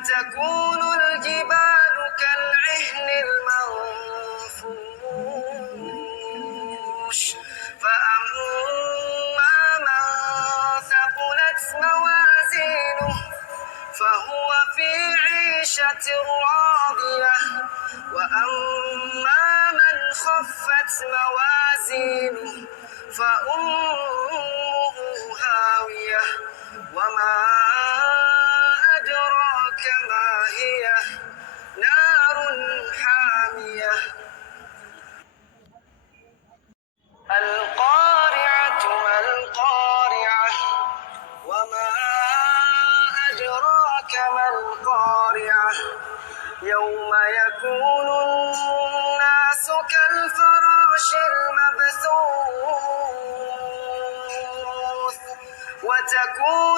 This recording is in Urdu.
وتكون الجبال كالعهن المنفوش فأما من ثقلت موازينه فهو في عيشة راضية وأما من خفت موازينه فأمه هاوية وما أدراك ما هي نار حامية القارعة ما القارعة وما أدراك ما القارعة يوم يكون الناس كالفراش المبثوث وتكون